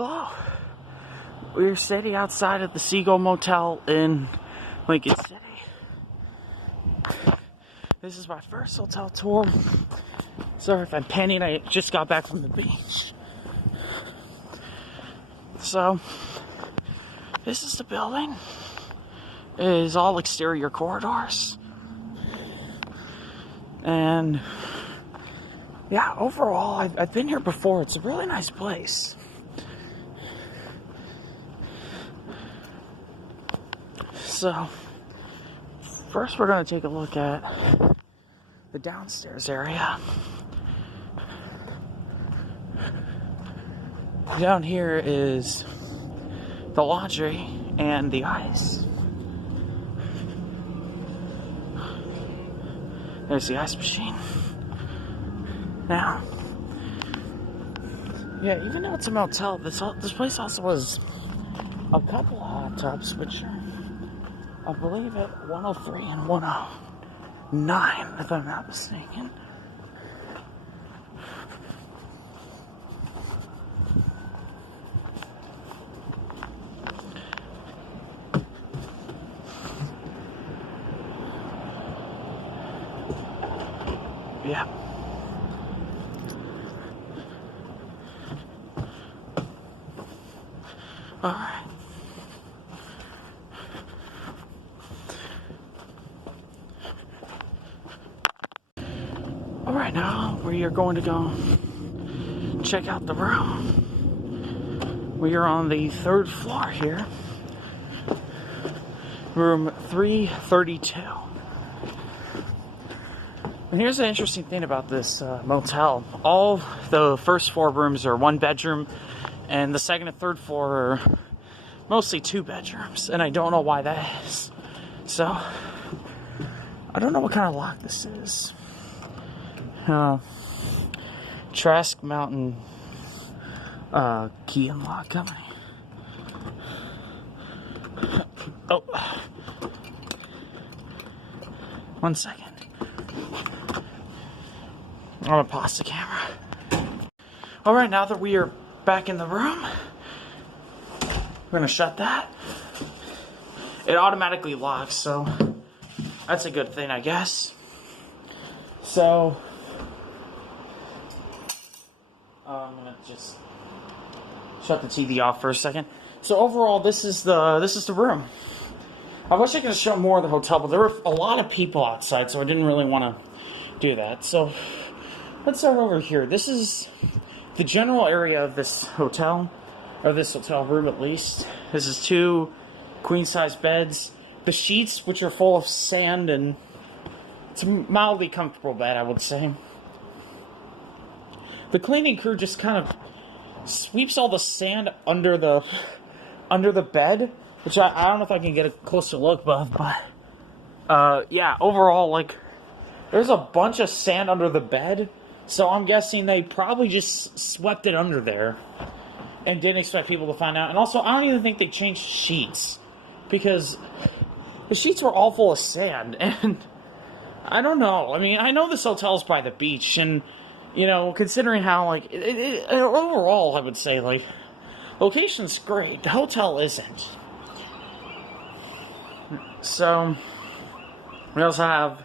Hello. We're sitting outside of the Seagull Motel in Lincoln City. This is my first hotel tour. Sorry if I'm panting, I just got back from the beach. So, this is the building. It is all exterior corridors. And yeah, overall, I've been here before. It's a really nice place. So, first we're going to take a look at the downstairs area. Down here is the laundry and the ice. There's the ice machine. Now, yeah, even though it's a motel, this place also has a couple of hot tubs, which I believe at 103 and 109, if I'm not mistaken. Yeah. All right. All right, now we are going to go check out the room. We are on the 3rd floor here. Room 332. And here's the interesting thing about this motel. All the first 4 rooms are 1 bedroom, and the 2nd and 3rd floor are mostly 2 bedrooms. And I don't know why that is. So, I don't know what kind of lock this is. Trask Mountain key and lock company. Oh. 1 second. I'm gonna pause the camera. Alright, now that we are back in the room, we're gonna shut that. It automatically locks, so that's a good thing, I guess. So, I'm gonna just shut the TV off for a second. So overall, this is the room. I wish I could show more of the hotel, but there were a lot of people outside, so I didn't really want to do that. So let's start over here. This is the general area of this hotel, or this hotel room at least. This is 2 queen-size beds. The sheets, which are full of sand, and it's a mildly comfortable bed, I would say. The cleaning crew just kind of sweeps all the sand under the bed, which I don't know if I can get a closer look, but yeah, overall, like, there's a bunch of sand under the bed, so I'm guessing they probably just swept it under there and didn't expect people to find out. And also, I don't even think they changed sheets, because the sheets were all full of sand, and I don't know. I mean, I know this hotel's by the beach, and, you know, considering how, like, overall, I would say, like, location's great. The hotel isn't. So, we also have